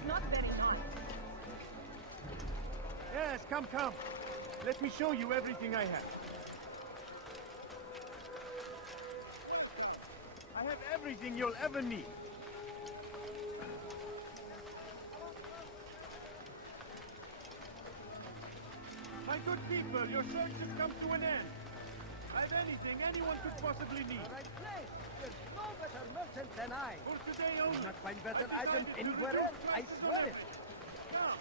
was not very hot. Yes, come. Let me show you everything I have. I have everything you'll ever need. My good people, your search has come to an end. I have anything anyone could possibly need. The right place. There's no better merchant than I. For today only. You'll not find better I items decided to anywhere reduce else. I prices on swear it. everything. Come.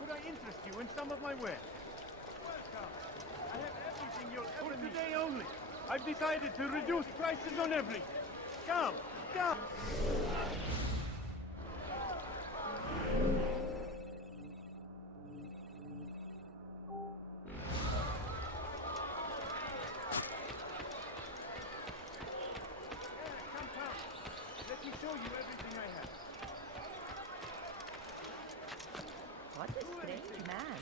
Could I interest you in some of my wares? Welcome. I have everything you'll ever need. For today only. I've decided to reduce prices on everything. Come. Come. Let me show you everything I have. What a strange man.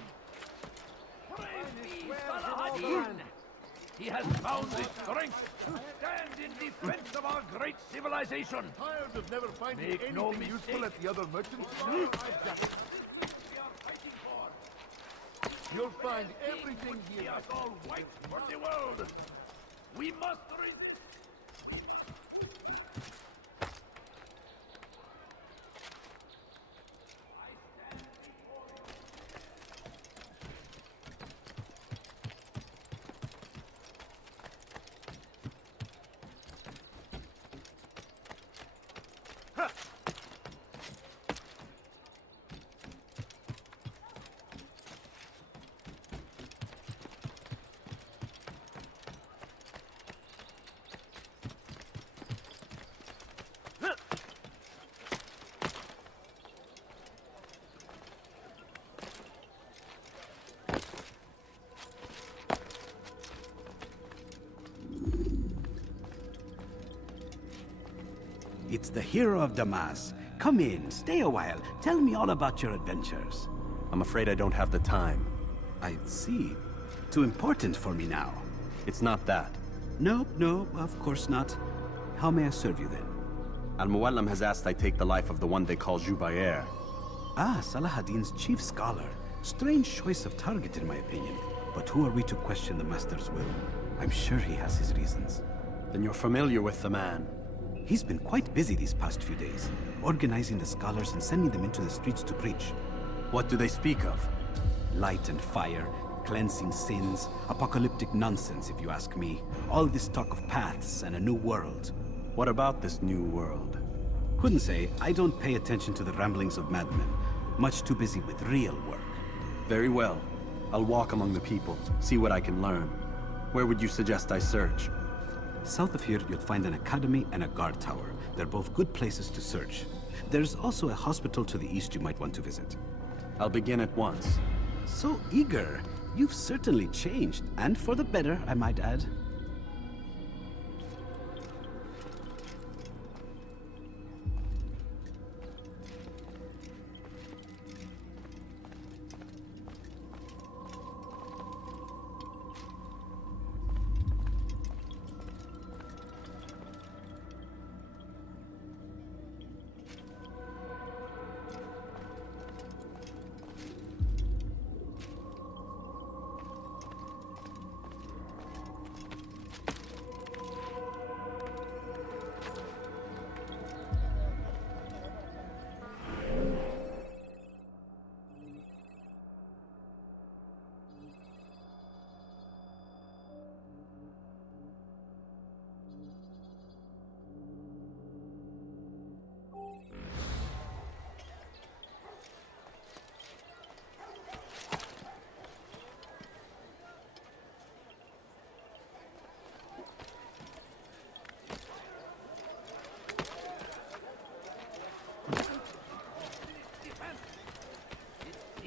Praise be Salahadin! He has found the strength to stand in defense of our great civilization. Tired of never finding Make no anything useful mistake. at the other merchants? I've done it. This is we are fighting for. You'll find everything See here. us all white for the world. We must resist. It's the hero of Damascus. Come in, stay a while. Tell me all about your adventures. I'm afraid I don't have the time. I see. Too important for me now. It's not that. No, of course not. How may I serve you then? Al-Muallim has asked I take the life of the one they call Jubair. Ah, Salahadin's chief scholar. Strange choice of target in my opinion. But who are we to question the Master's will? I'm sure he has his reasons. Then you're familiar with the man. He's been quite busy these past few days, organizing the scholars and sending them into the streets to preach. What do they speak of? Light and fire, cleansing sins, apocalyptic nonsense if you ask me. All this talk of paths and a new world. What about this new world? Couldn't say. I don't pay attention to the ramblings of madmen. Much too busy with real work. Very well. I'll walk among the people, see what I can learn. Where would you suggest I search? South of here, you'll find an academy and a guard tower. They're both good places to search. There's also a hospital to the east you might want to visit. I'll begin at once. So eager. You've certainly changed, and for the better, I might add.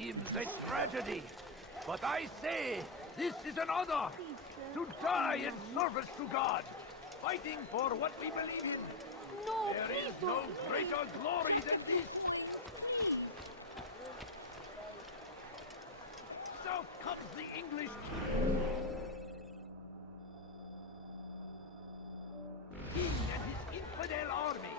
seems a tragedy. But I say, this is an honor. To die in service to God. Fighting for what we believe in. No, There please is no don't. greater glory than this. South comes the English. King and his infidel army.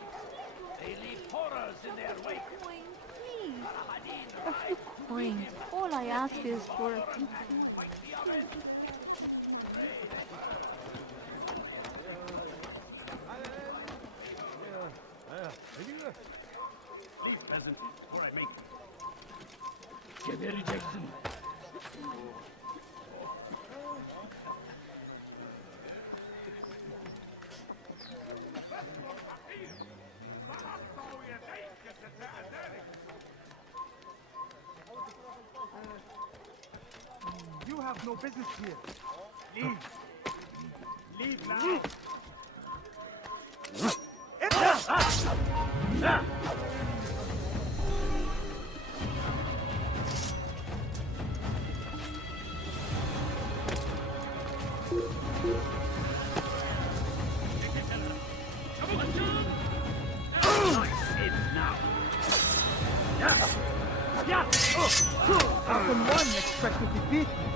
They leave horrors in their wake. Going, please. Saladin A few coins. All I ask is for a few coins. fight the others. Leave, peasant, before I make it. Get ready, Jackson. You have no business here. Leave. Leave now. How can one expect to defeat me?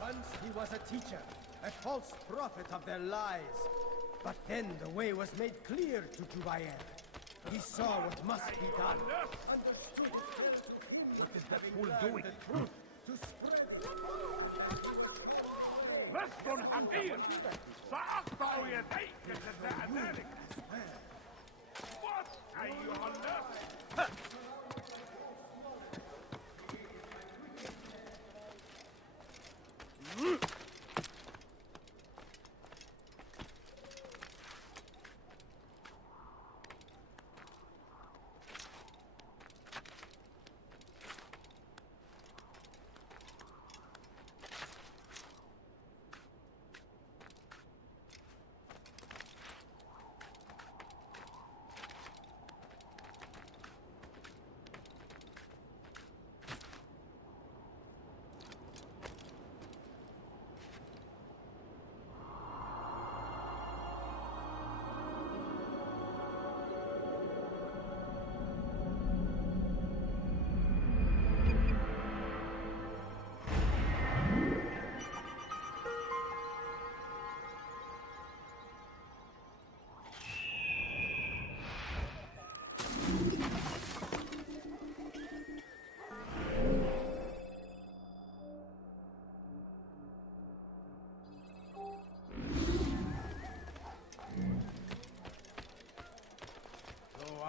Once he was a teacher, a false prophet of their lies. But then the way was made clear to Jubair. He saw what must be done. Understood. What is that fool doing? The truth to spread. Veston Hamir! سأقطع يديك جزاء ذلك! What أيها الناس؟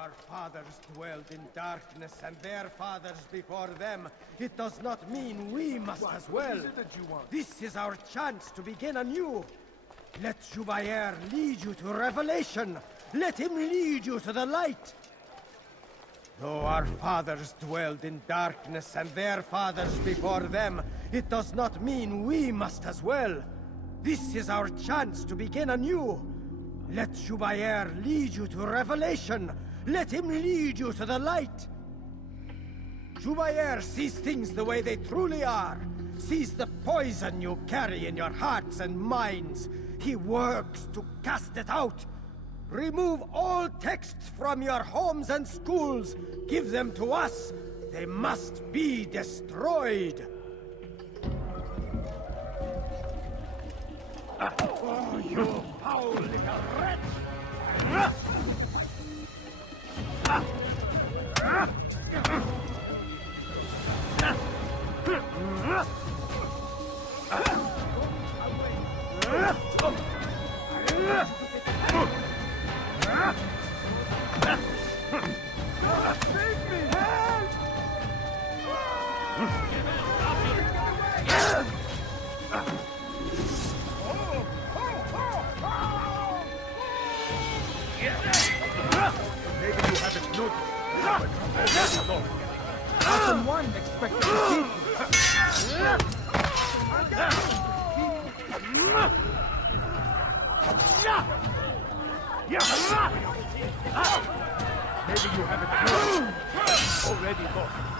Our fathers dwelled in darkness and their fathers before them. It does not mean we must as well. What is it that you want? This is our chance to begin anew. Let Jubair lead you to revelation. Let him lead you to the light. Though our fathers dwelled in darkness and their fathers before them, it does not mean we must as well. This is our chance to begin anew. Let Jubair lead you to revelation. Let him lead you to the light. Jubayer sees things the way they truly are. Sees the poison you carry in your hearts and minds. He works to cast it out. Remove all texts from your homes and schools. Give them to us. They must be destroyed. Oh, you foul little wretch! Maybe you haven't noticed. How can one expect to defeat Maybe you haven't noticed. Already lost.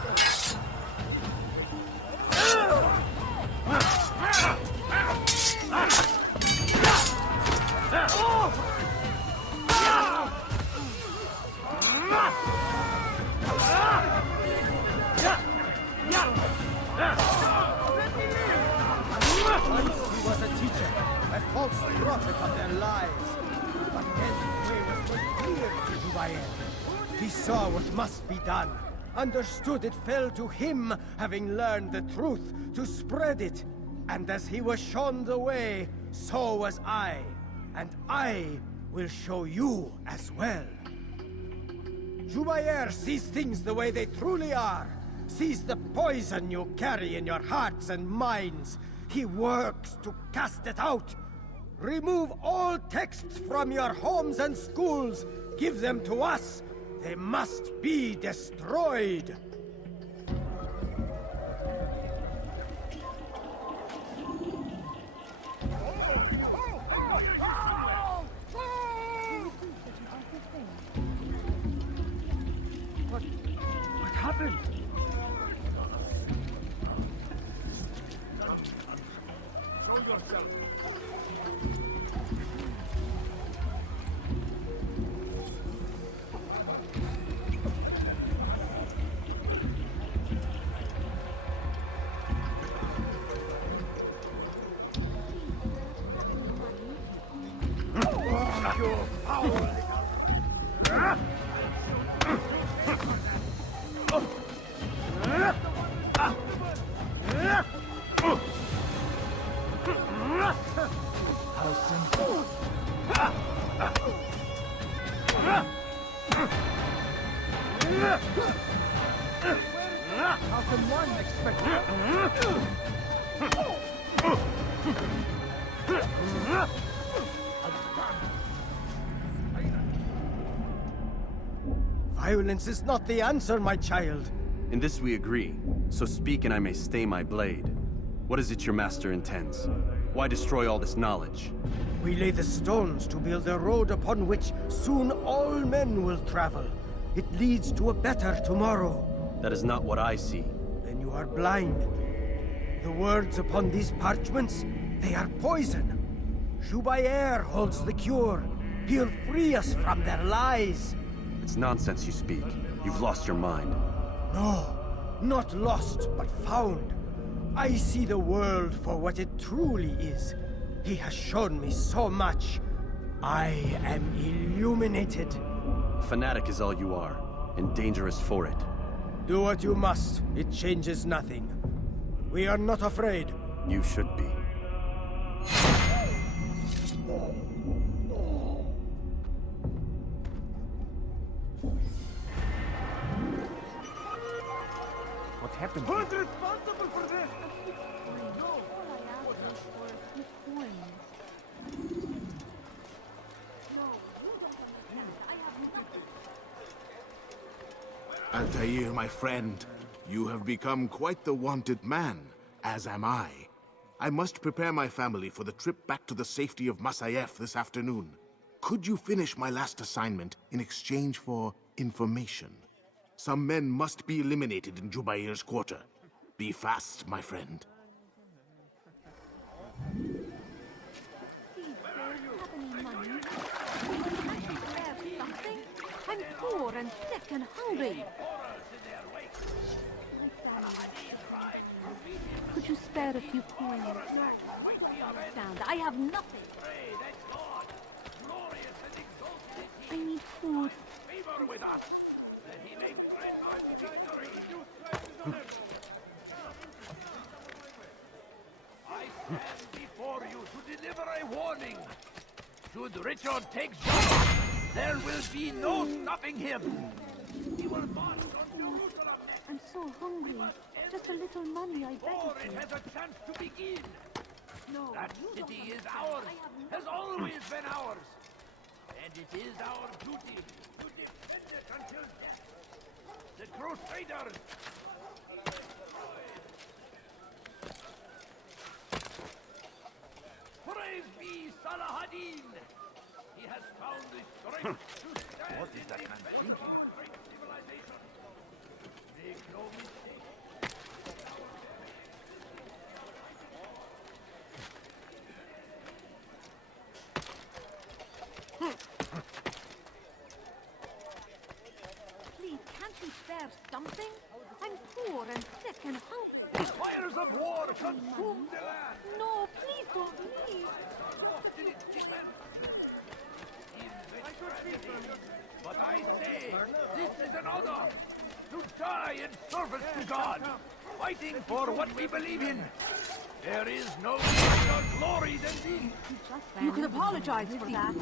He was a teacher, a false prophet of their lies. But then the way was made clear to Jubayer. He saw what must be done, understood it fell to him, having learned the truth, to spread it. And as he was shown the way, so was I. And I will show you as well. Jubayer sees things the way they truly are. Sees the poison you carry in your hearts and minds. He works to cast it out. Remove all texts from your homes and schools. Give them to us. They must be destroyed. What happened? Show yourself. How can one expect Violence is not the answer, my child. In this we agree, so speak and I may stay my blade. What is it your master intends? Why destroy all this knowledge? We lay the stones to build a road upon which soon all men will travel. It leads to a better tomorrow. That is not what I see. Then you are blind. The words upon these parchments, they are poison. Jubayer holds the cure. He'll free us from their lies. It's nonsense you speak. You've lost your mind. No, not lost, but found. I see the world for what it truly is. He has shown me so much. I am illuminated. Fanatic is all you are, and dangerous for it. Do what you must. It changes nothing. We are not afraid. You should be. what happened? Who's responsible for this? All I ask is for a few coins. Altair, my friend, you have become quite the wanted man, as am I. I must prepare my family for the trip back to the safety of Masayef this afternoon. Could you finish my last assignment in exchange for information? Some men must be eliminated in Jubair's quarter. Be fast, my friend. Please, sir, you have any money? Can't you spare something? I'm poor and sick and hungry. Could you spare a few coins? Stand, I have nothing. I need food. Favor with us, that he may grant us victory. I stand before you to deliver a warning. Should Richard take Jerusalem, there will be no stopping him. He will march on Jerusalem next. I'm so hungry. Just a little money, I beg Before of it you. has a chance to begin. No, That city is ours, has always been ours. And it is our duty to defend it until death. The Crusaders! Praise be Salah ad-Din! He has found the strength to stand what is that man thinking? Great civilization. Make no mistake. Please, can't you spare something? I'm poor and sick and hungry. The fires of war consume the land. No, please don't leave. Lost in its defense. But I say, this is an honor. To die in service to God. Fighting for what we believe in. There is no greater glory than this. You can apologize for that.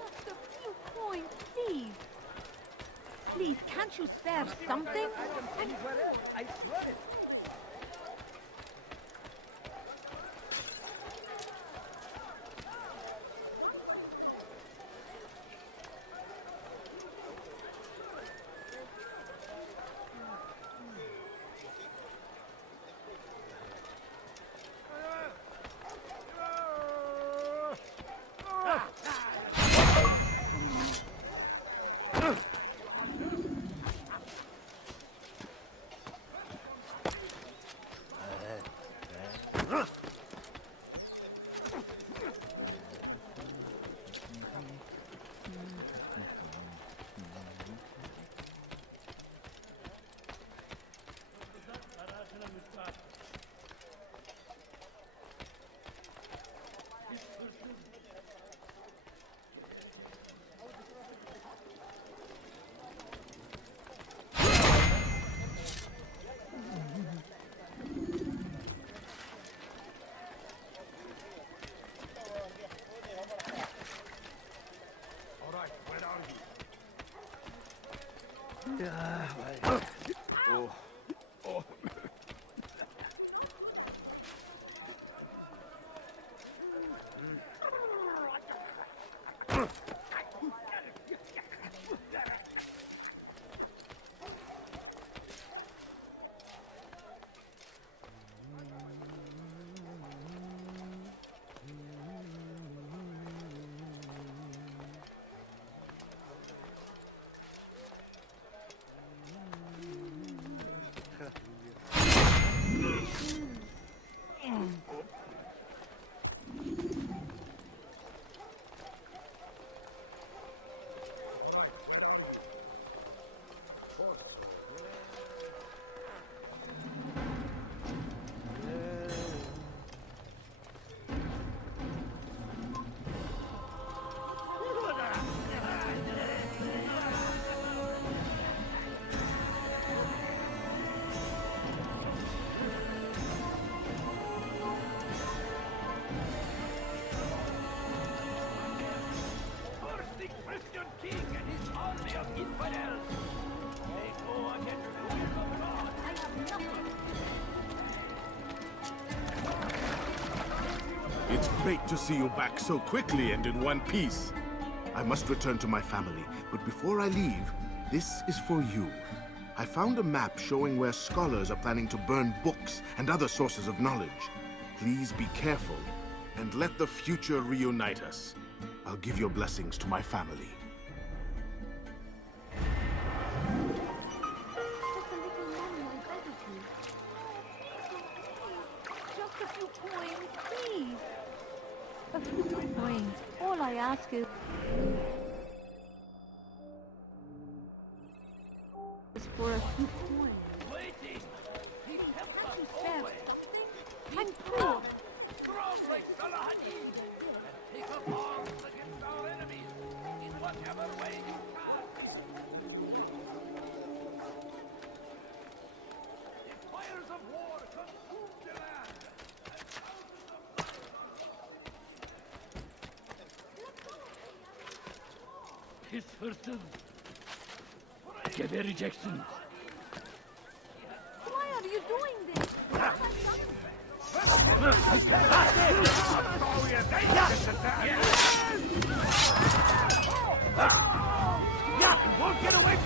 Just a few coins, please. Please, can't you spare something? I swear it. It's great to see you back so quickly and in one piece. I must return to my family, but before I leave, this is for you. I found a map showing where scholars are planning to burn books and other sources of knowledge. Please be careful, and let the future reunite us. I'll give your blessings to my family. Just a little money, I beg of you. Just a few coins, please. A few coins. All I ask is for a few coins. Waiting! He kept us Spare always! something. I'm poor. Strong like Salahadin! And take up arms against our enemies in whatever way you can! The fires of war consume the land! And thousands of... His person. Give a rejection. Why are you doing this? What have I done? Yeah, you won't get away!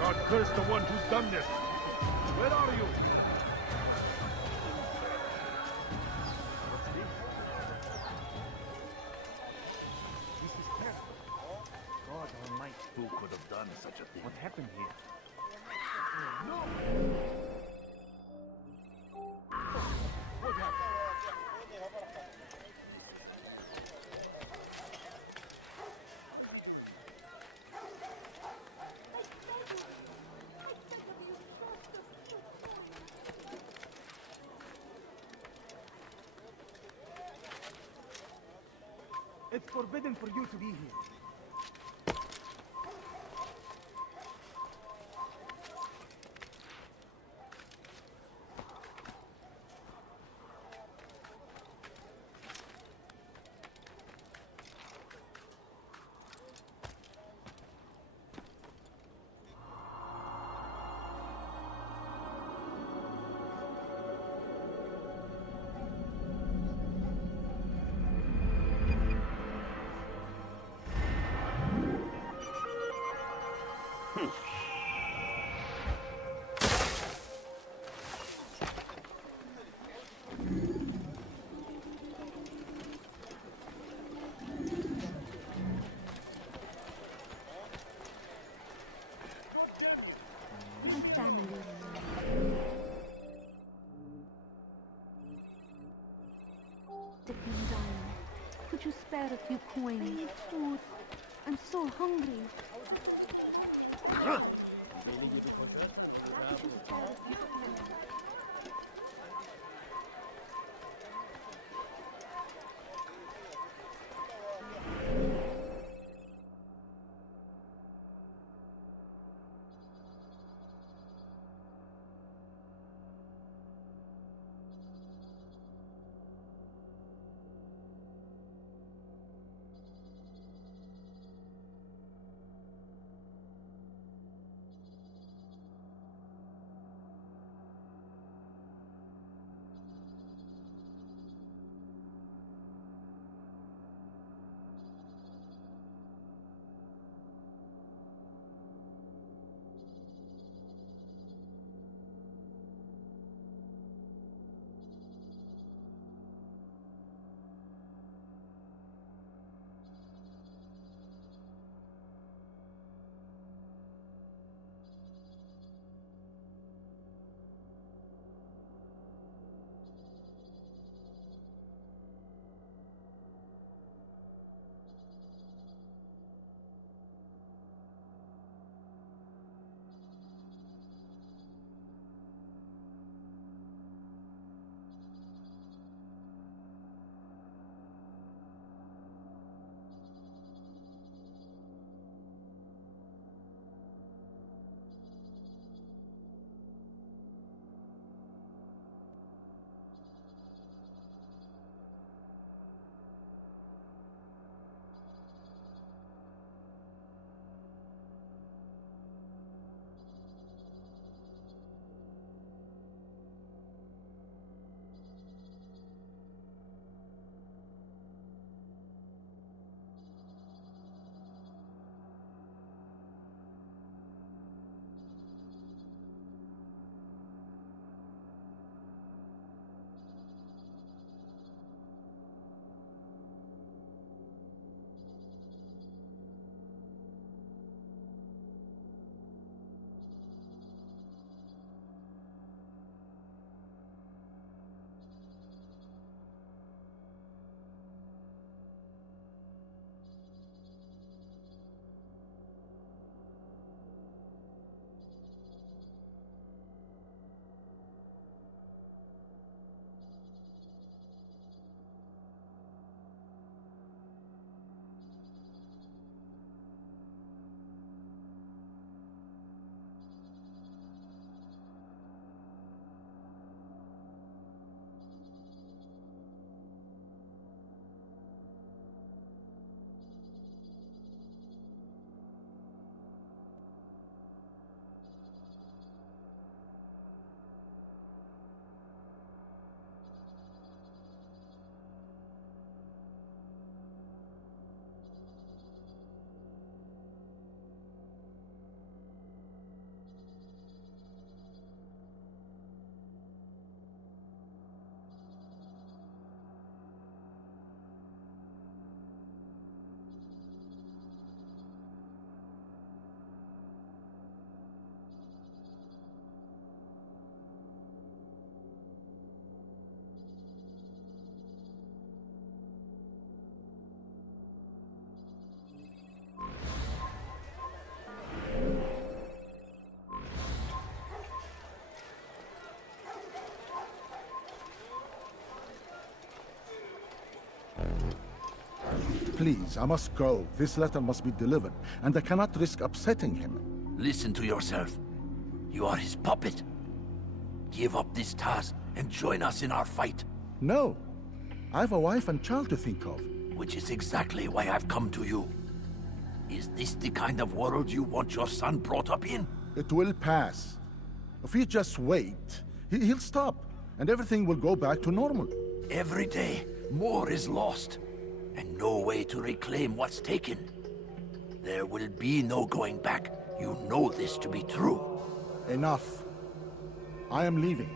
God curse the one who's done this. Where are you? What's this? This is terrible. God Almighty. Who could have done such a thing? What happened here? It's forbidden for you to be here. My family. Sick and dying. Could you spare a few coins? I need food. I'm so hungry. Please, I must go. This letter must be delivered, and I cannot risk upsetting him. Listen to yourself. You are his puppet. Give up this task and join us in our fight. No. I have a wife and child to think of. Which is exactly why I've come to you. Is this the kind of world you want your son brought up in? It will pass. If we just wait, he'll stop, and everything will go back to normal. Every day, more is lost, and no way to reclaim what's taken. There will be no going back. You know this to be true. Enough. I am leaving.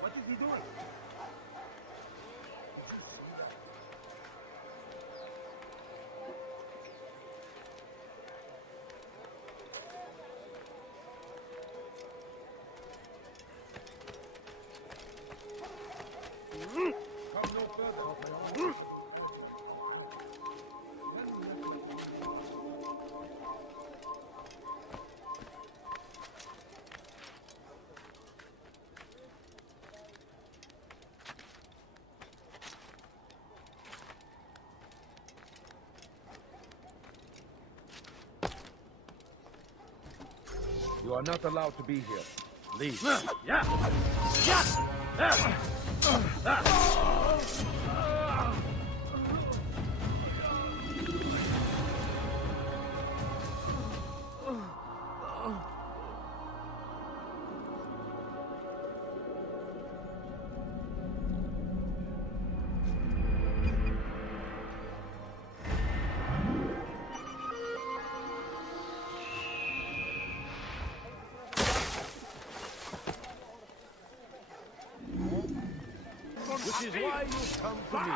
What is he doing? You are not allowed to be here. Leave. Which is why you come to me.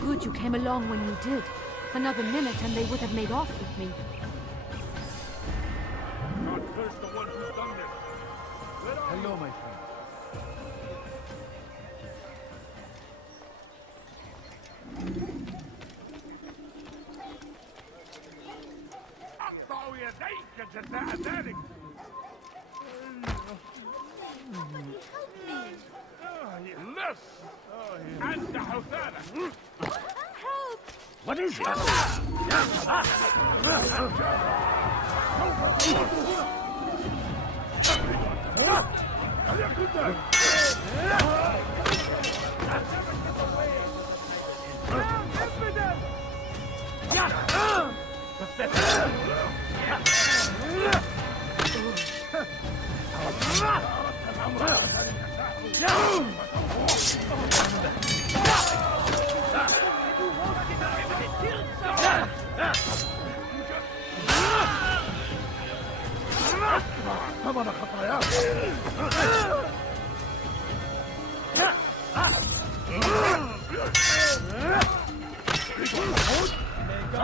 Good you came along when you did. Another minute and they would have made off with me. God curse the one who's done this. Hello, my friend. What is it?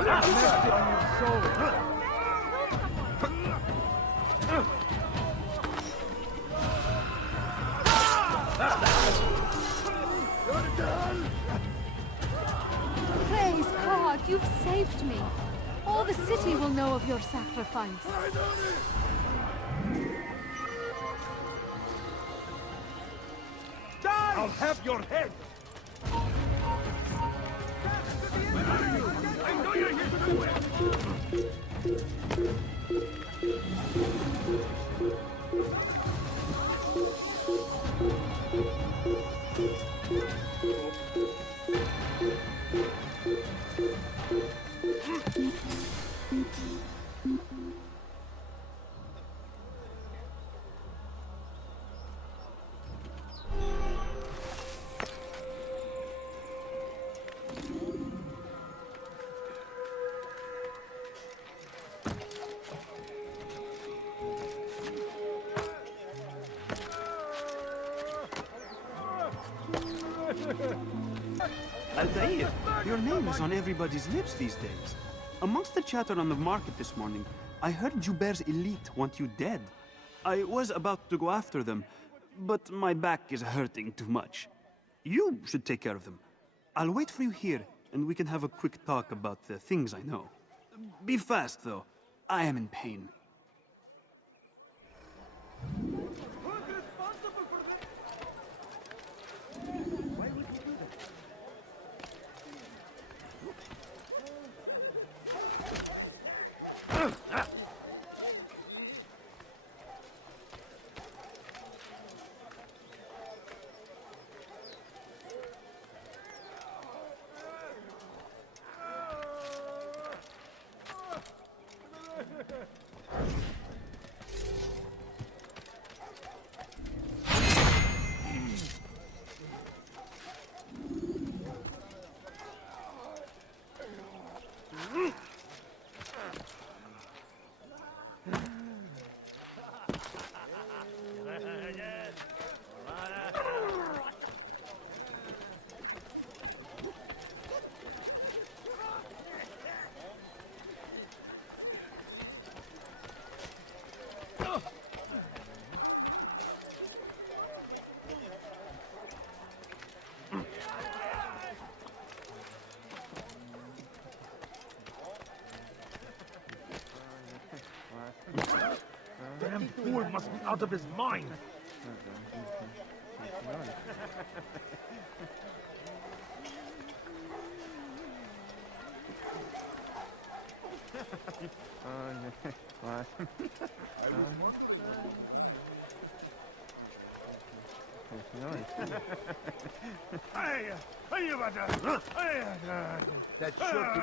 Have mercy on your soul. Praise God, you've saved me. All the city will know of your sacrifice. I'll have your head. I know you're here somewhere! Altair, your name is on everybody's lips these days. Amongst the chatter on the market this morning, I heard Joubert's elite want you dead. I was about to go after them, but my back is hurting too much. You should take care of them. I'll wait for you here, and we can have a quick talk about the things I know. Be fast, though. I am in pain. Damn fool must be out of his mind! That should be...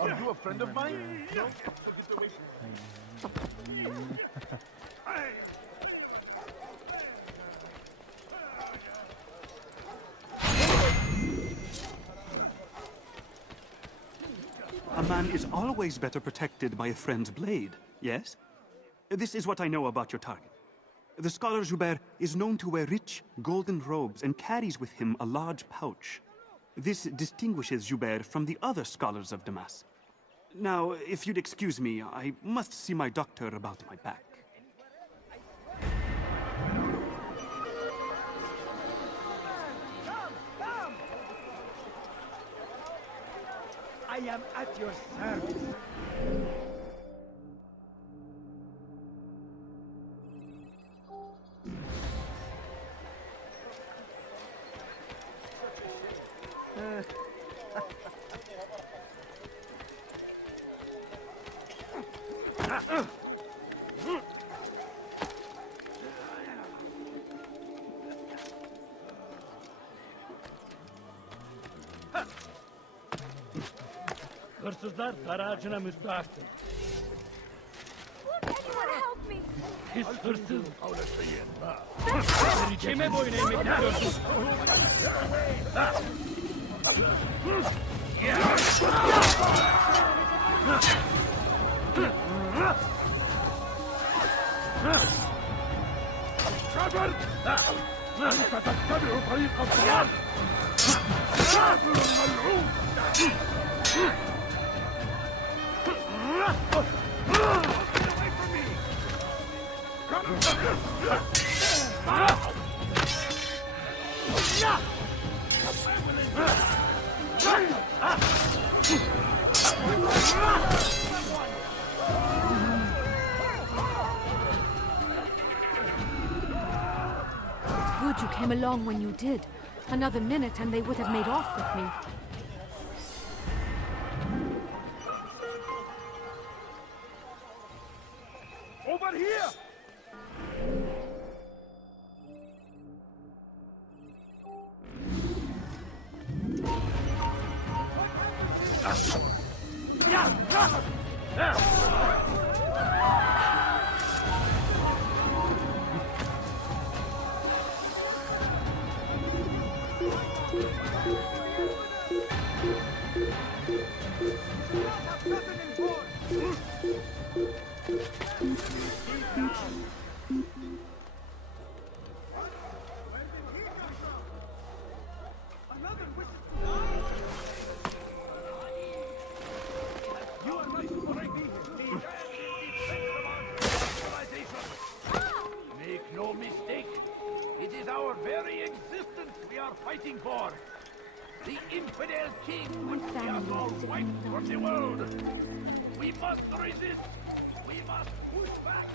Are you a friend of mine? No. Get away from me. A man is always better protected by a friend's blade, yes? This is what I know about your target. The scholar Joubert is known to wear rich, golden robes and carries with him a large pouch. This distinguishes Joubert from the other scholars of Damascus. Now, if you'd excuse me, I must see my doctor about my back. I am at your service. Hırsızlar dar ağacına müstahaktır. Anyone help me! Pis hırsız. Kime boyun eğmek istiyorsun? طريق الضلال. كافر ملعون. Good you came along when you did. Another minute and they would have made off with me. Over here! Make no mistake, it is our very existence we are fighting for. The infidel king which we have all wiped from the world. We must resist. We must push back.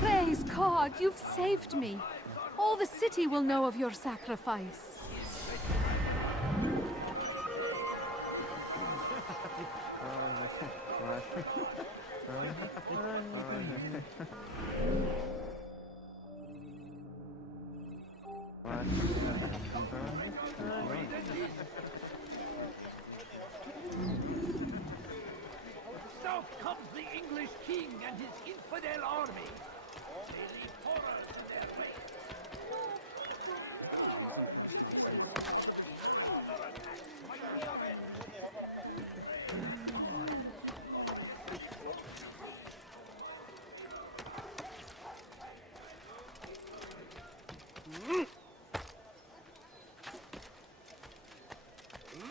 Praise God, you've saved me. All the city will know of your sacrifice. South comes the English king and his infidel army. They leave horror in their way.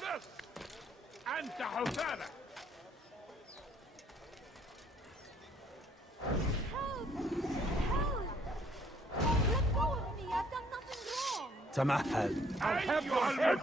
لص أنت حسالة. Help! Help! Let go of me! I've done nothing wrong! تمهل. أيها المجرم.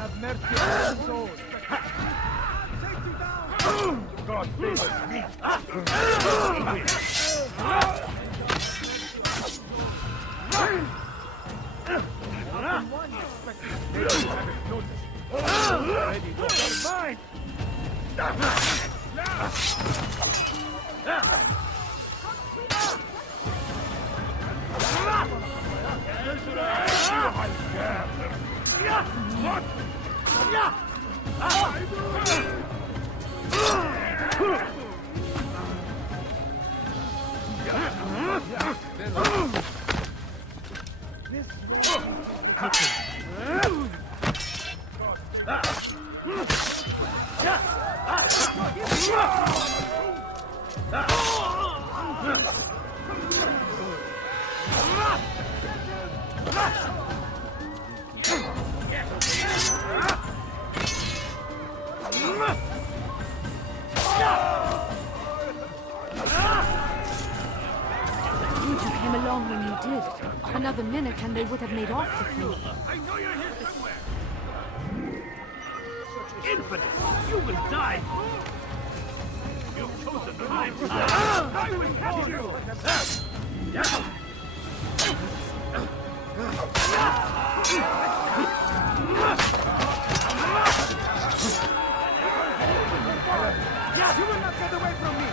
Have mercy on our souls. God save Good you came along when you did. Another minute and they would have made off with me. I know you're here somewhere. Infidel, you will die. You've chosen the right time. I will catch you. You will not get away from me!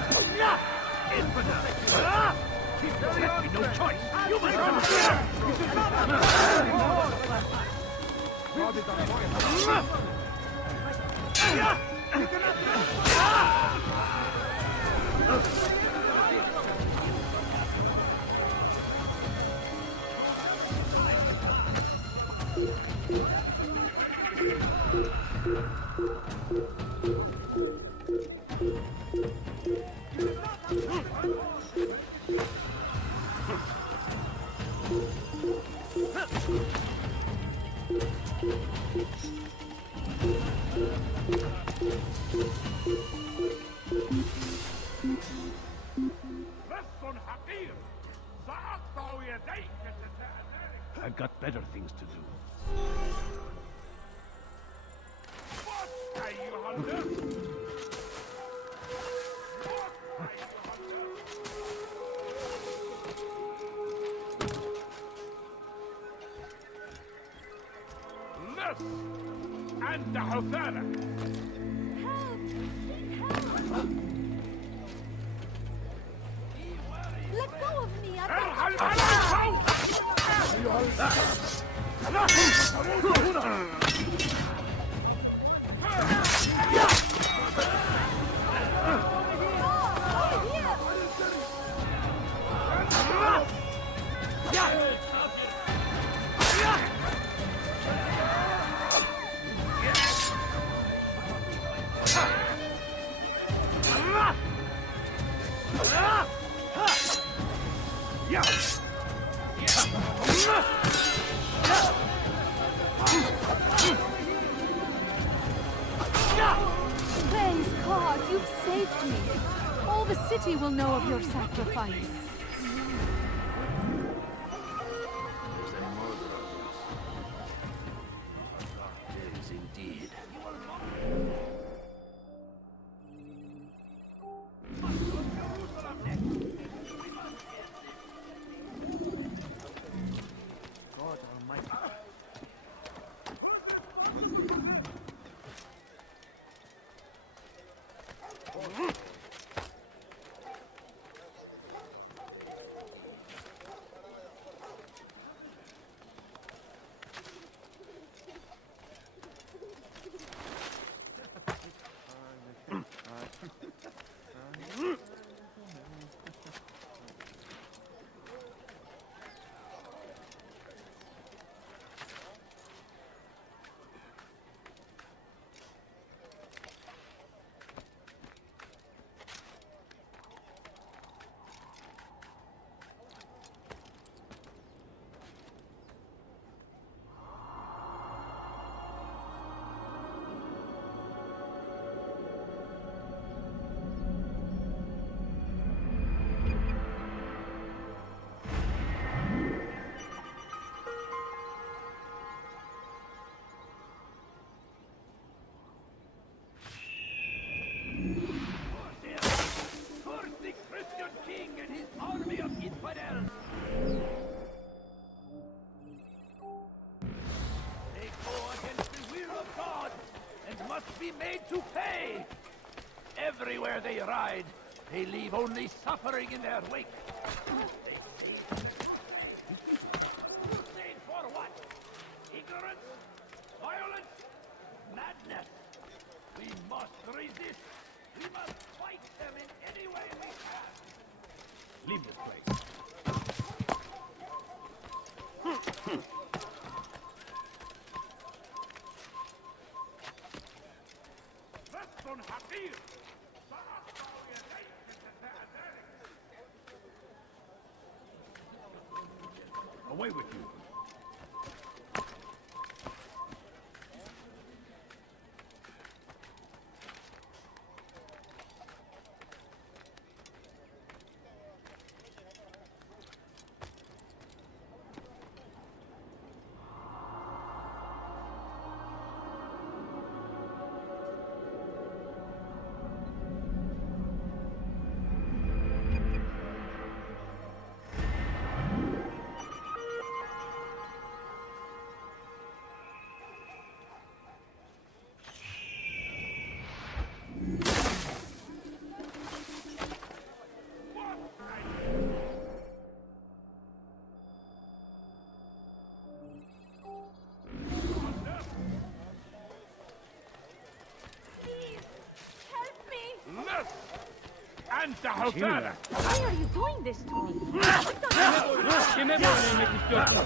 Infidel! There left me no choice! You must come here! I've got better things to do. and the Hosanna. Let go of me! Praise God, you've saved me. All the city will know of your sacrifice. There's a murder of this. There is indeed. God Almighty. Be made to pay. Everywhere they ride, they leave only suffering in their wake. They say, crusade for what? Ignorance? Violence? Madness? We must resist. We must fight them in any way we can. Leave this place. Away with you. Why are you doing this to me? Kime böylemek istiyorsun?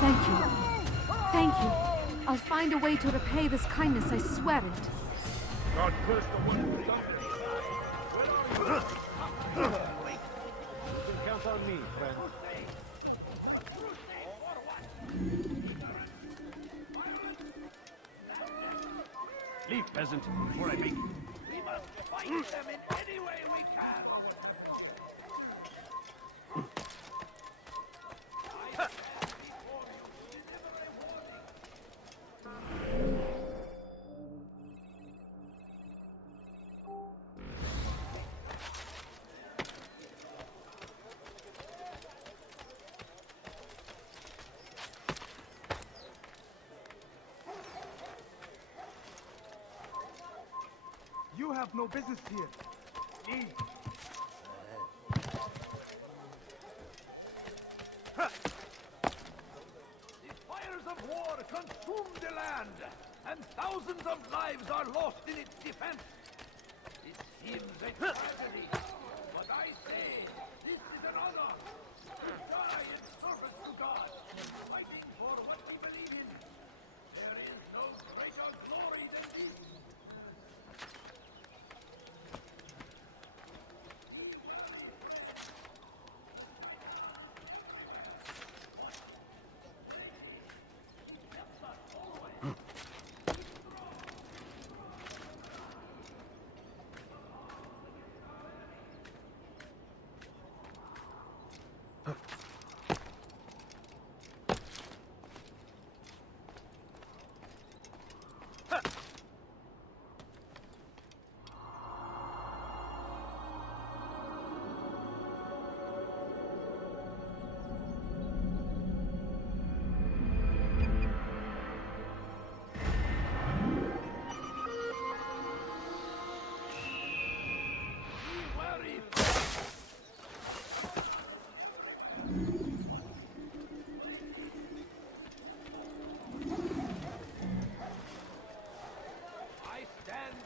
Thank you. Thank you. I'll find a way to repay this kindness, I swear it. God curse the one who does it. You can count on me, friend. Leave, peasant, before I make... We must fight them in any way we can! You have no business here. Leave. The fires of war consume the land, and thousands of lives are lost in its defense. It seems a tragedy, but I say this is an honor to die in service to God, fighting for what we believe in. There is no greater glory than this.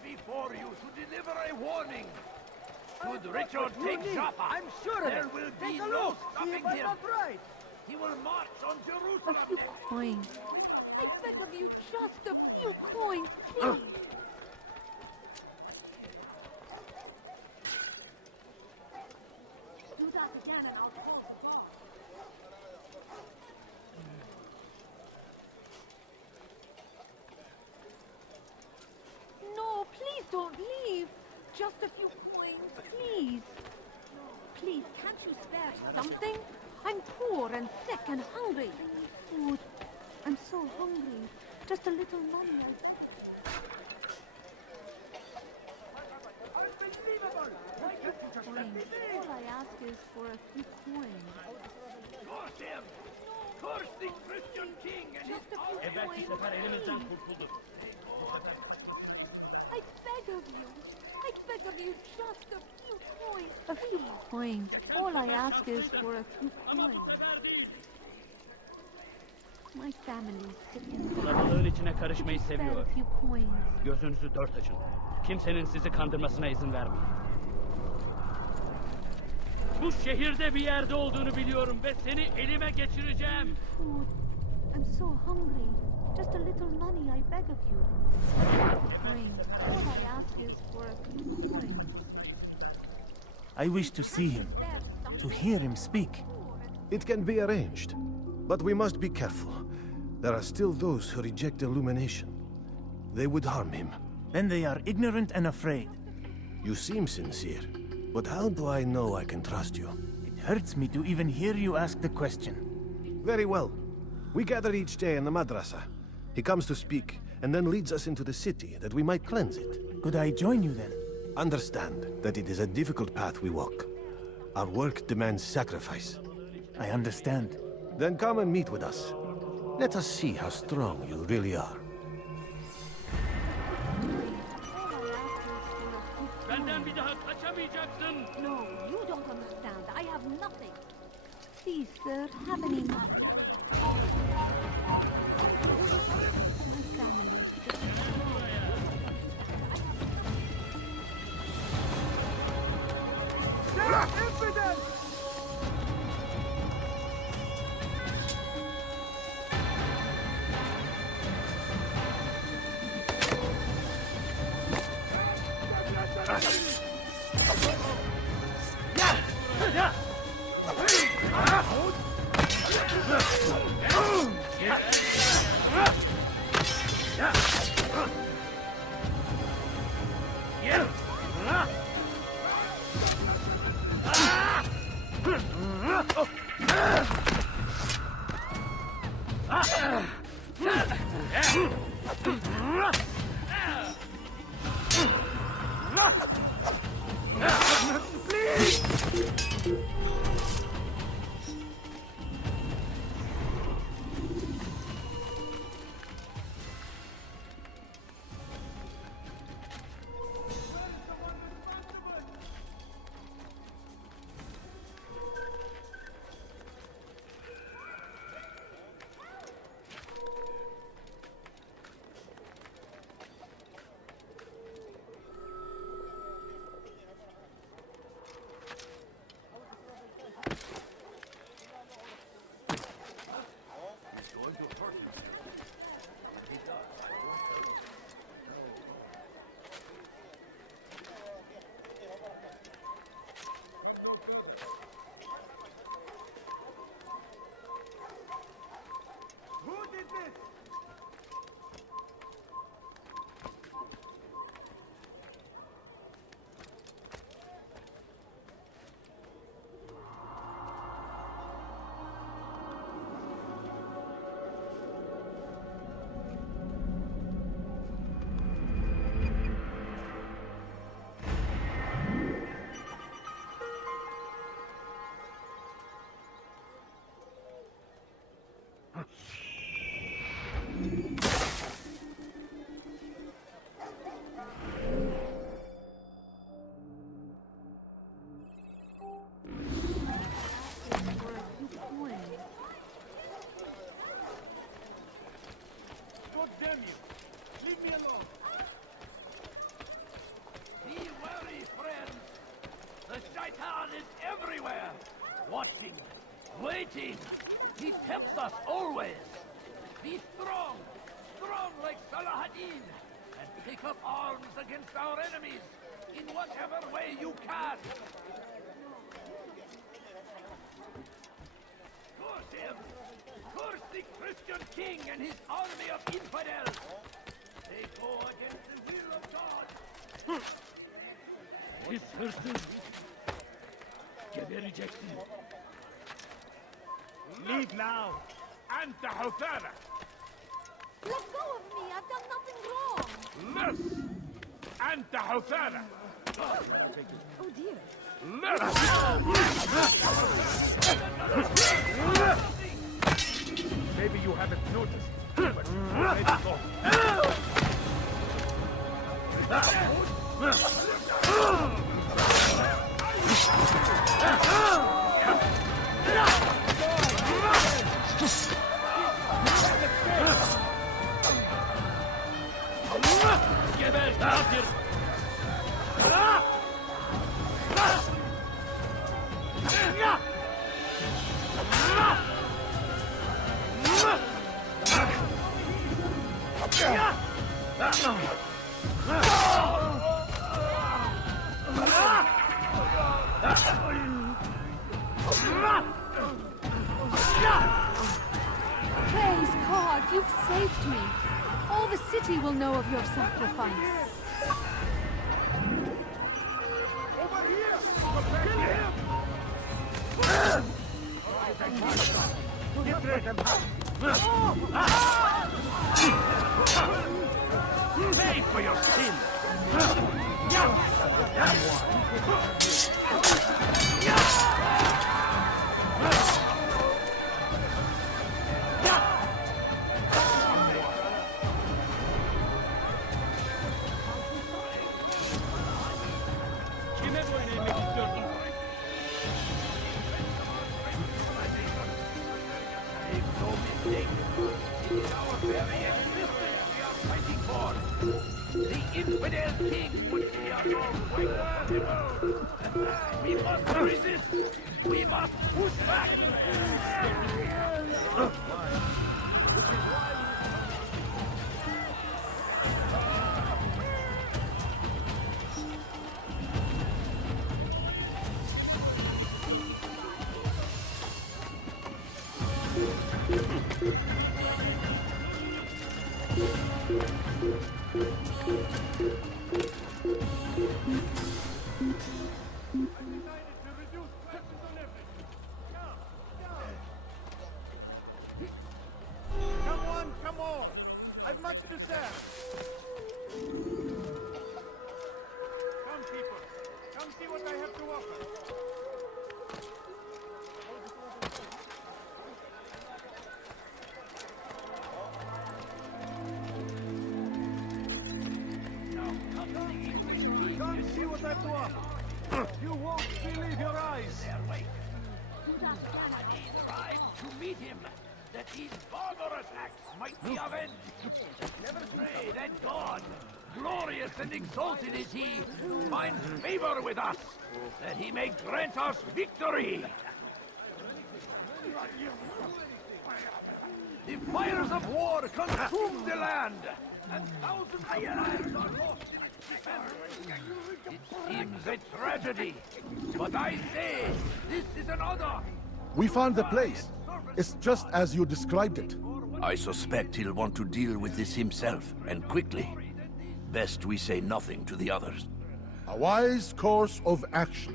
Before you to deliver a warning. Should Richard take Joppa, I'm sure there will be no stopping him. Right. He will march on A Jerusalem. few coins. I beg of you, just a few coins, please. Do that again and I'll call the boss. No, please don't leave. Just a few coins, please. Please, can't you spare something? I'm poor and sick and hungry. Food. I'm so hungry. Just a little money. Coins. All I ask is for a few coins. Curse him! Curse the Christian king and his Just a few Evvelki coins, sefer elimizden please. kurtulduk. I beg of you. I beg of you, just a few coins. A few coins. All I ask is for a few coins. My family is sick and Kalabalığın içine karışmayı spare seviyor. a few coins. Gözünüzü dört açın. Kimsenin sizi kandırmasına izin vermeyin. Bu şehirde bir yerde olduğunu biliyorum ve seni elime geçireceğim. Food. I'm so hungry. Just a little money, I beg of you. Coins. All I ask is for a few coins. I wish to see him, to hear him speak. It can be arranged, but we must be careful. There are still those who reject illumination. They would harm him. Then they are ignorant and afraid. You seem sincere, but how do I know I can trust you? It hurts me to even hear you ask the question. Very well. We gather each day in the madrasa. He comes to speak, and then leads us into the city, that we might cleanse it. Could I join you then? Understand that it is a difficult path we walk. Our work demands sacrifice. I understand. Then come and meet with us. Let us see how strong you really are. Benden bir daha kaçamayacaksın. No, you don't understand. I have nothing. Please, sir, have any money. My family. God damn you! Leave me alone! Be wary, friends. The Shaitan is everywhere. Watching, waiting. He tempts us always. Be strong, strong like Salahadin, and take up arms against our enemies in whatever way you can. Curse him! Curse the Christian king and his army of infidels! They go against the will of God! Pis hırsız. Gebereceksin. Leave now! Anta Hutana! Let go of me. I've done nothing wrong. Miss! Anta Hutana! Oh dear. Maybe you haven't noticed, but maybe go. Geber kafir. Praise God, you've saved me. All the city will know of your sacrifice. Over here! Kill him! Get rid of him! Pay for your sin! Kime boyun eğmek istiyorsun? Make no mistake. It's our very existence we are fighting for. The infidel king would see us all wiped from the world. We must resist. We must push back. Come on! I've much to say. Come, people. Come see what I have to offer. Come see what I have to offer. You won't believe your eyes. He's arrived to meet him, that these barbarous acts might be avenged. Pray that God, glorious and exalted is he, finds favor with us, that he may grant us victory. The fires of war consume the land, and thousands of lives are lost in its defense. It seems a tragedy, but I say, this is another. We found the place. It's just as you described it. I suspect he'll want to deal with this himself, and quickly. Best we say nothing to the others. A wise course of action.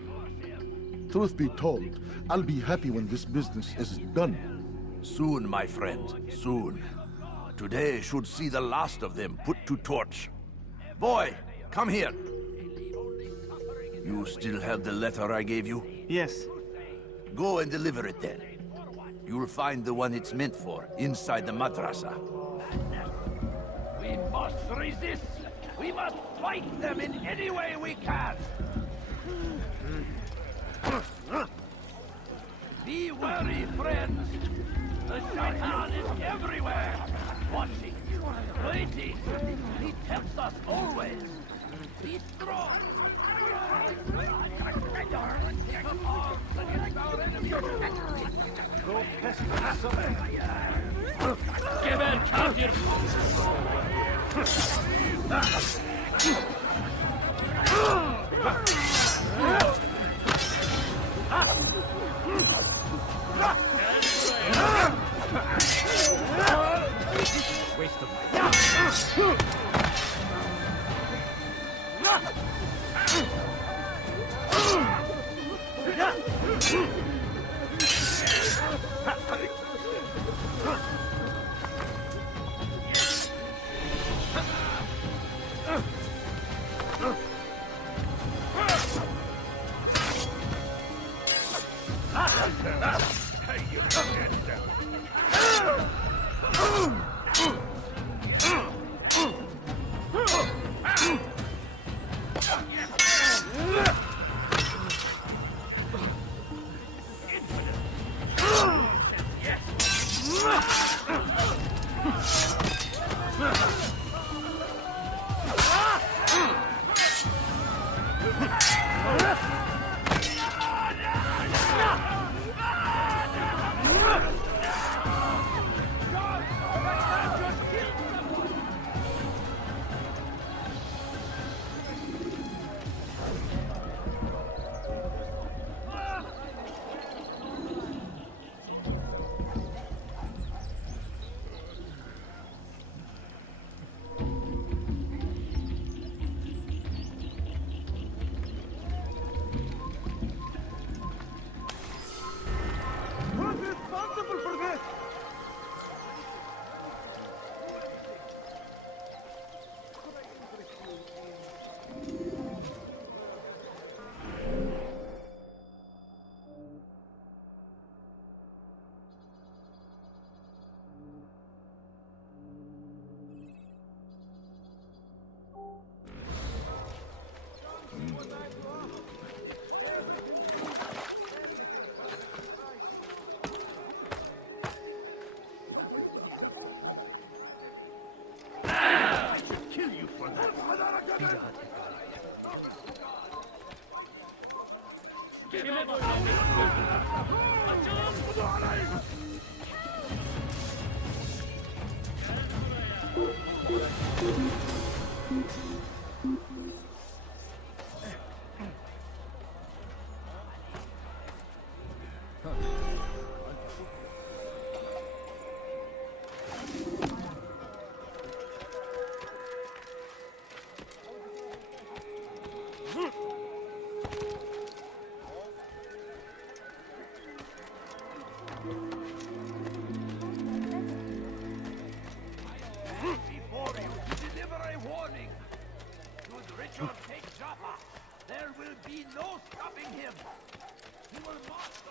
Truth be told, I'll be happy when this business is done. Soon, my friend, soon. Today should see the last of them put to torch. Boy, come here. You still have the letter I gave you? Yes. Go and deliver it then. You'll find the one it's meant for, inside the madrasa. We must resist! We must fight them in any way we can! Be wary, friends! The shaitan is everywhere! Watching, waiting! He tempts us always! Be strong! Take up arms against our enemies! Go pestilence! Geber kafir! Waste of my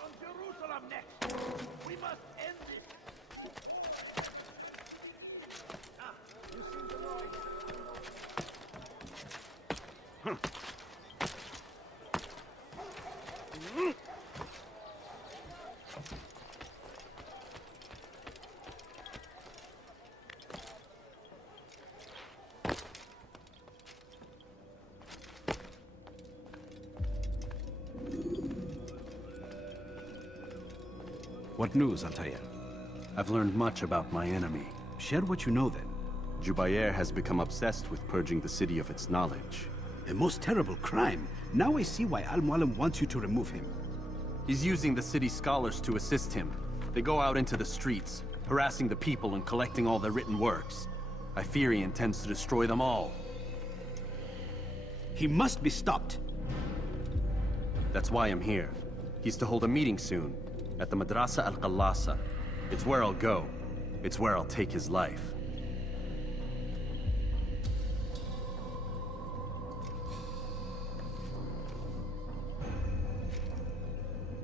On Jerusalem next. We must end this. What news, Altair? I've learned much about my enemy. Share what you know, then. Jubair has become obsessed with purging the city of its knowledge. A most terrible crime. Now I see why Al-Mualim wants you to remove him. He's using the city scholars to assist him. They go out into the streets, harassing the people and collecting all their written works. I fear he intends to destroy them all. He must be stopped. That's why I'm here. He's to hold a meeting soon, at the Madrasa al-Qallasa. It's where I'll go. It's where I'll take his life.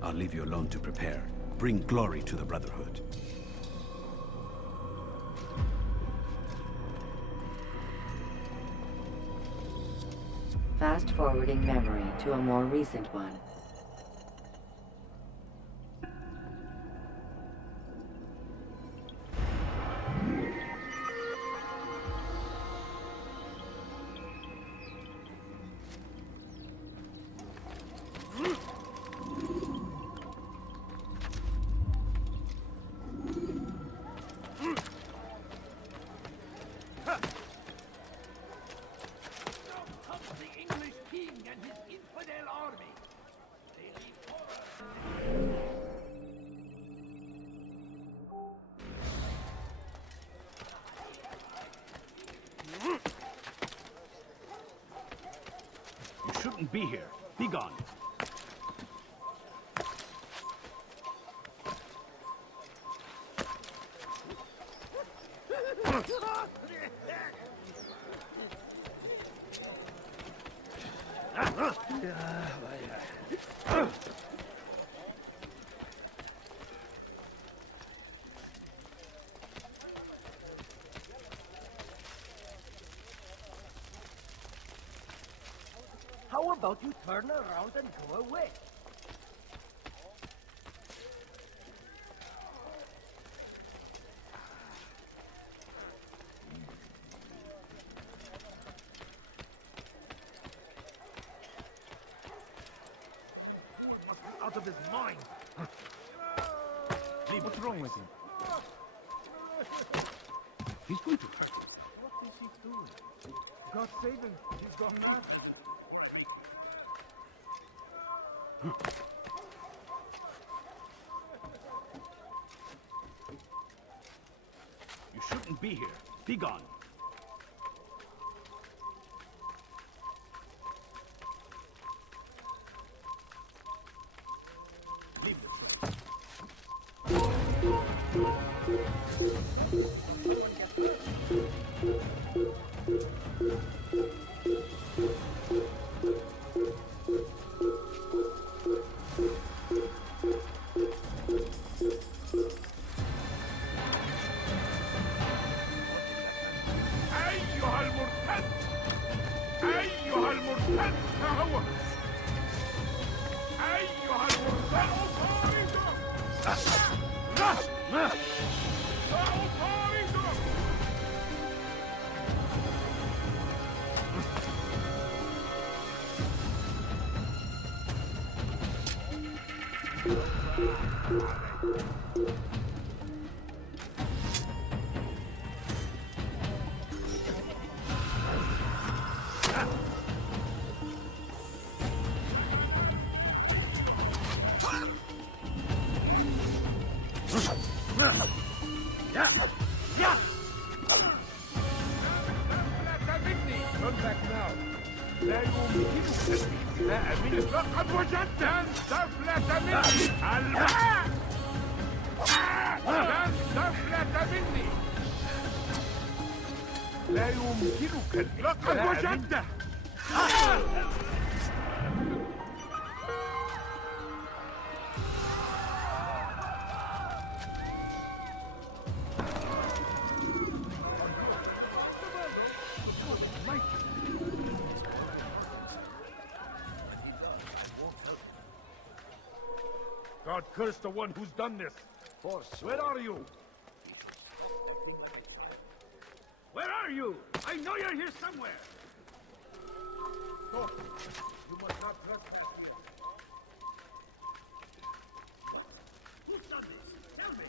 I'll leave you alone to prepare. Bring glory to the Brotherhood. Fast-forwarding memory to a more recent one. You shouldn't be here. Be gone. How about you turn around and go away? Must be out of his mind. What's wrong with him? He's going to hurt us. What is he doing? God save him. He's gone mad. You shouldn't be here. Be gone. Leave this place. أيها المرتد! أيها المرتد! ها هو! أيها المرتد! سأطارده! Come back now. لا يمكنك الانتهاء منه. لقد وجدت أن تفلت مني. الماء! لن تفلت مني. لا يمكنك لقد وجدته. God curse the one who's done this. Boss, where are you? Where are you? I know you're here somewhere. Stop. You must not trespass here. Who's done this? Tell me.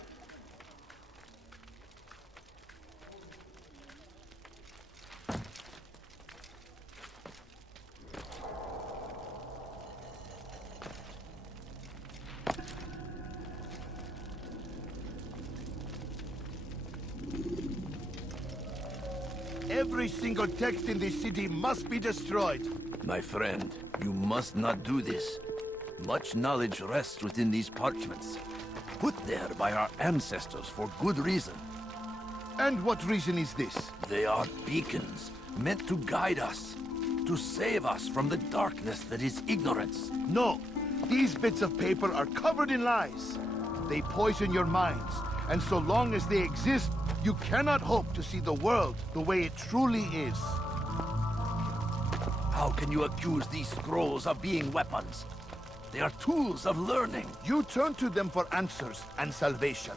Every single text in this city must be destroyed. My friend, you must not do this. Much knowledge rests within these parchments, put there by our ancestors for good reason. And what reason is this? They are beacons, meant to guide us, to save us from the darkness that is ignorance. No, these bits of paper are covered in lies. They poison your minds, and so long as they exist, you cannot hope to see the world the way it truly is. How can you accuse these scrolls of being weapons? They are tools of learning. You turn to them for answers and salvation.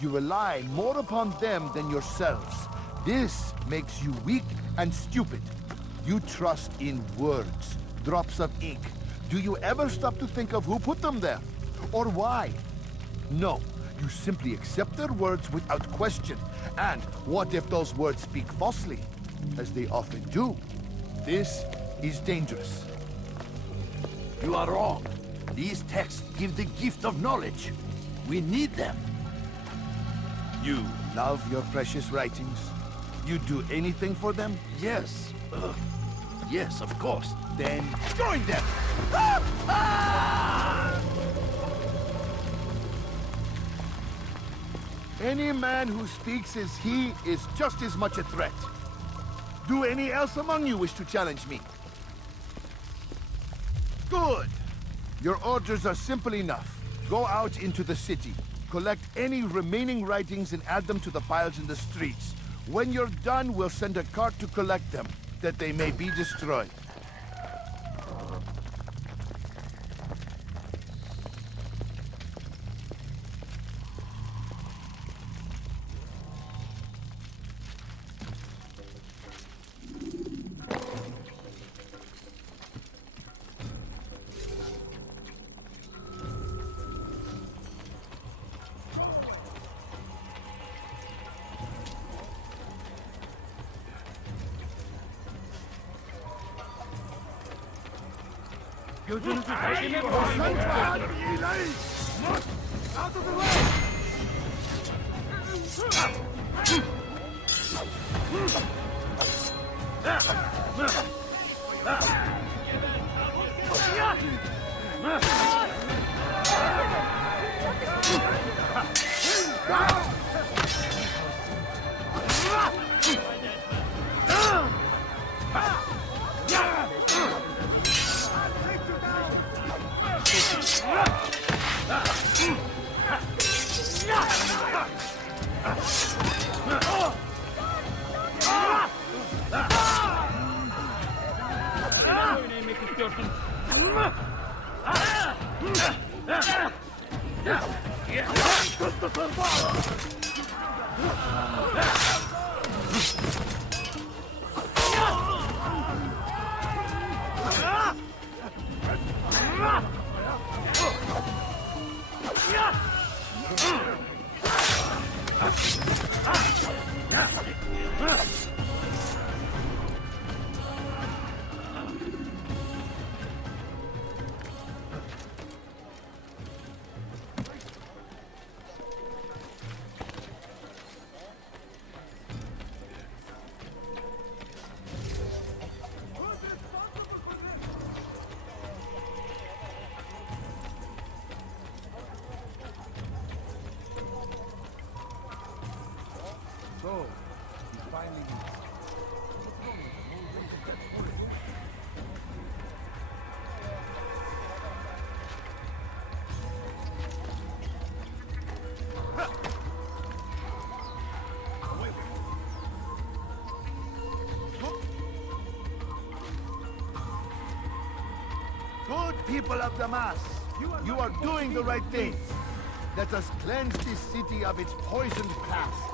You rely more upon them than yourselves. This makes you weak and stupid. You trust in words, drops of ink. Do you ever stop to think of who put them there? Or why? No. You simply accept their words without question. And what if those words speak falsely? As they often do. This is dangerous. You are wrong. These texts give the gift of knowledge. We need them. You love your precious writings? You'd do anything for them? Yes. Yes, of course. Then join them! Any man who speaks as he is just as much a threat. Do any else among you wish to challenge me? Good! Your orders are simple enough. Go out into the city, collect any remaining writings and add them to the piles in the streets. When you're done, we'll send a cart to collect them, that they may be destroyed. Gözünüzü peşime koyun. Out of the way! So, he finally... Good people of Damascus, You are doing the right thing. Let us cleanse this city of its poisoned past.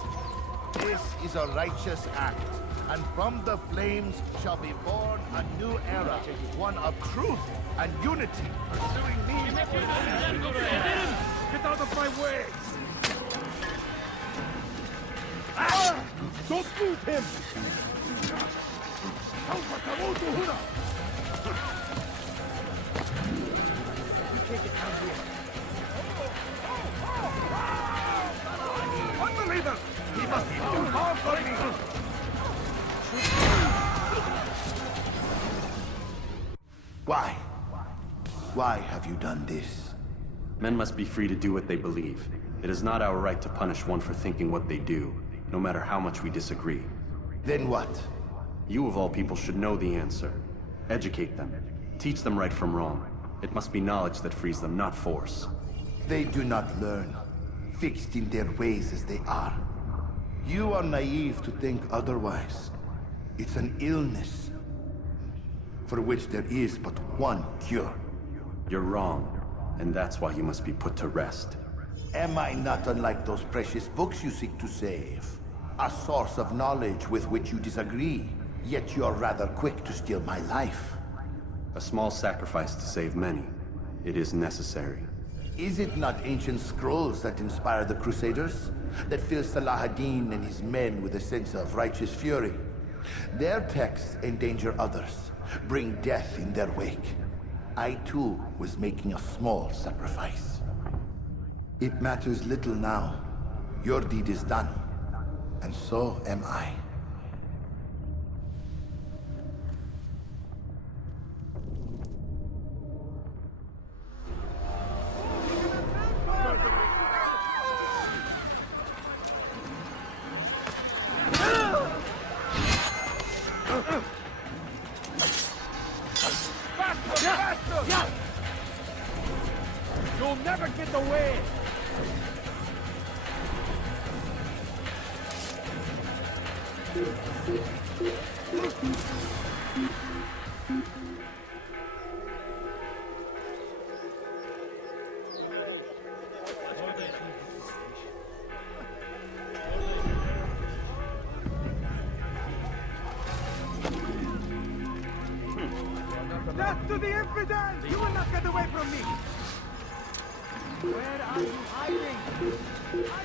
This is a righteous act, and from the flames shall be born a new era, one of truth and unity. Pursuing me. Get out of my way! Don't move him! Unbeliever! He must be too hard for me! Why? Why have you done this? Men must be free to do what they believe. It is not our right to punish one for thinking what they do, no matter how much we disagree. Then what? You of all people should know the answer. Educate them. Teach them right from wrong. It must be knowledge that frees them, not force. They do not learn, fixed in their ways as they are. You are naive to think otherwise. It's an illness, for which there is but one cure. You're wrong, and that's why you must be put to rest. Am I not unlike those precious books you seek to save? A source of knowledge with which you disagree, yet you are rather quick to steal my life. A small sacrifice to save many. It is necessary. Is it not ancient scrolls that inspire the Crusaders? That fill Salah ad-Din and his men with a sense of righteous fury? Their texts endanger others, bring death in their wake. I too was making a small sacrifice. It matters little now. Your deed is done, and so am I. You'll never get away! Death to the infidels! You will not get away from me! Where are you hiding? I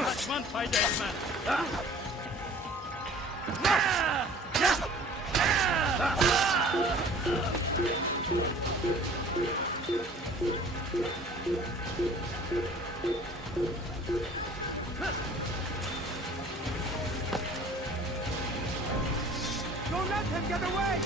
Kaçman fayda etmez. Don't let him get away!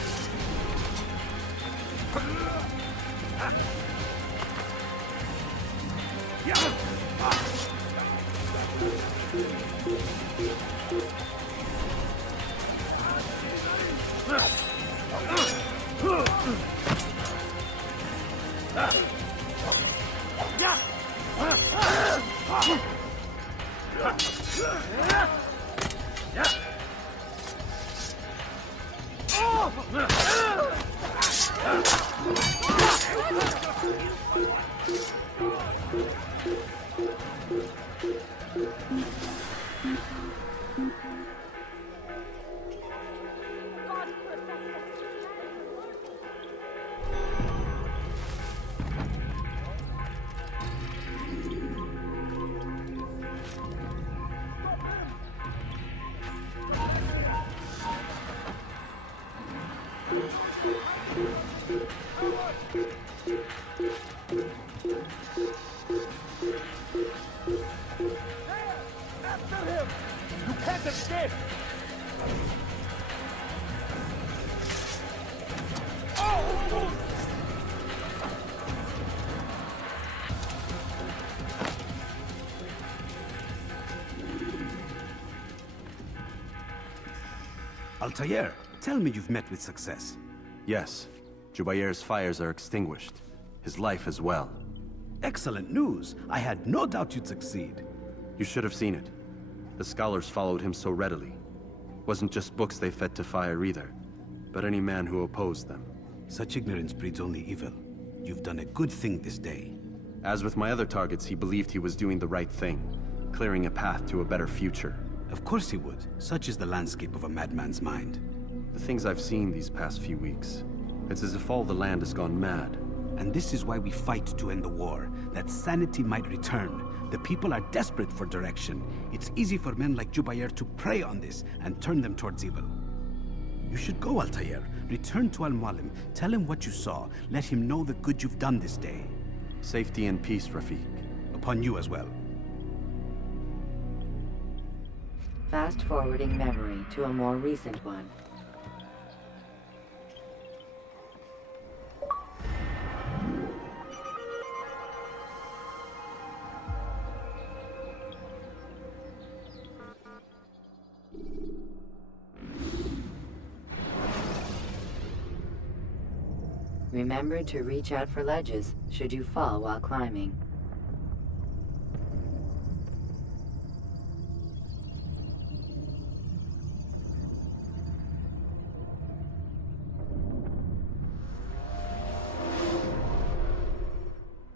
After him! You can't escape! Altair, tell me you've met with success. Yes. Jubair's fires are extinguished. His life as well. Excellent news. I had no doubt you'd succeed. You should have seen it. The scholars followed him so readily. Wasn't just books they fed to fire either, but any man who opposed them. Such ignorance breeds only evil. You've done a good thing this day. As with my other targets, he believed he was doing the right thing, clearing a path to a better future. Of course he would. Such is the landscape of a madman's mind. The things I've seen these past few weeks, it's as if all the land has gone mad. And this is why we fight to end the war, that sanity might return. The people are desperate for direction. It's easy for men like Jubair to prey on this and turn them towards evil. You should go, Altair. Return to Al-Mualim. Tell him what you saw. Let him know the good you've done this day. Safety and peace, Rafiq. Upon you as well. Fast-forwarding memory to a more recent one. Remember to reach out for ledges should you fall while climbing.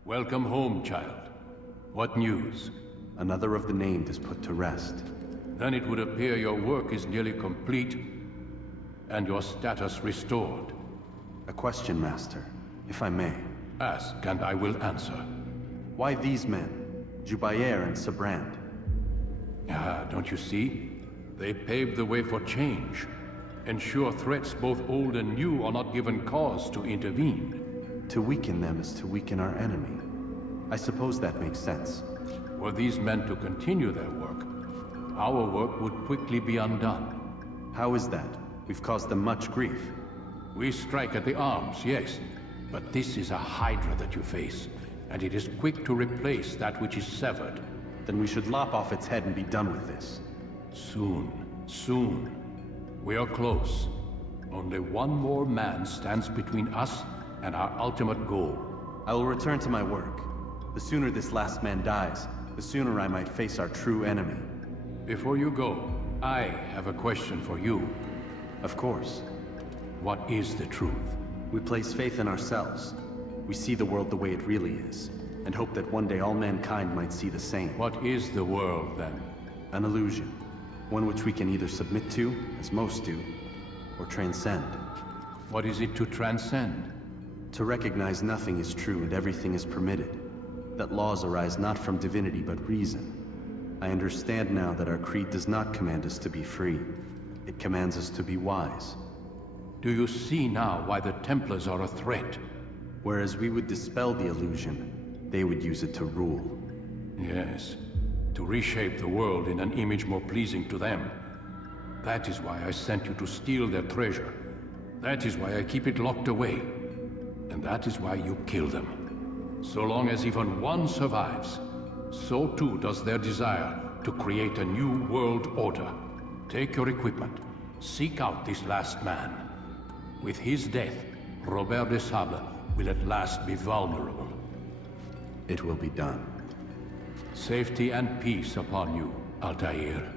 Welcome home, child. What news? Another of the named is put to rest. Then it would appear your work is nearly complete, and your status restored. A question, Master, if I may. Ask, and I will answer. Why these men? Jubair and Sabrand? Ah, don't you see? They paved the way for change. Ensure threats both old and new are not given cause to intervene. To weaken them is to weaken our enemy. I suppose that makes sense. Were these men to continue their work, our work would quickly be undone. How is that? We've caused them much grief. We strike at the arms, yes. But this is a hydra that you face, and it is quick to replace that which is severed. Then we should lop off its head and be done with this. Soon, soon. We are close. Only one more man stands between us and our ultimate goal. I will return to my work. The sooner this last man dies, the sooner I might face our true enemy. Before you go, I have a question for you. Of course. What is the truth? We place faith in ourselves. We see the world the way it really is, and hope that one day all mankind might see the same. What is the world, then? An illusion. One which we can either submit to, as most do, or transcend. What is it to transcend? To recognize nothing is true and everything is permitted. That laws arise not from divinity but reason. I understand now that our creed does not command us to be free. It commands us to be wise. Do you see now why the Templars are a threat? Whereas we would dispel the illusion, they would use it to rule. Yes, to reshape the world in an image more pleasing to them. That is why I sent you to steal their treasure. That is why I keep it locked away. And that is why you kill them. So long as even one survives, so too does their desire to create a new world order. Take your equipment. Seek out this last man. With his death, Robert de Sable will at last be vulnerable. It will be done. Safety and peace upon you, Altair.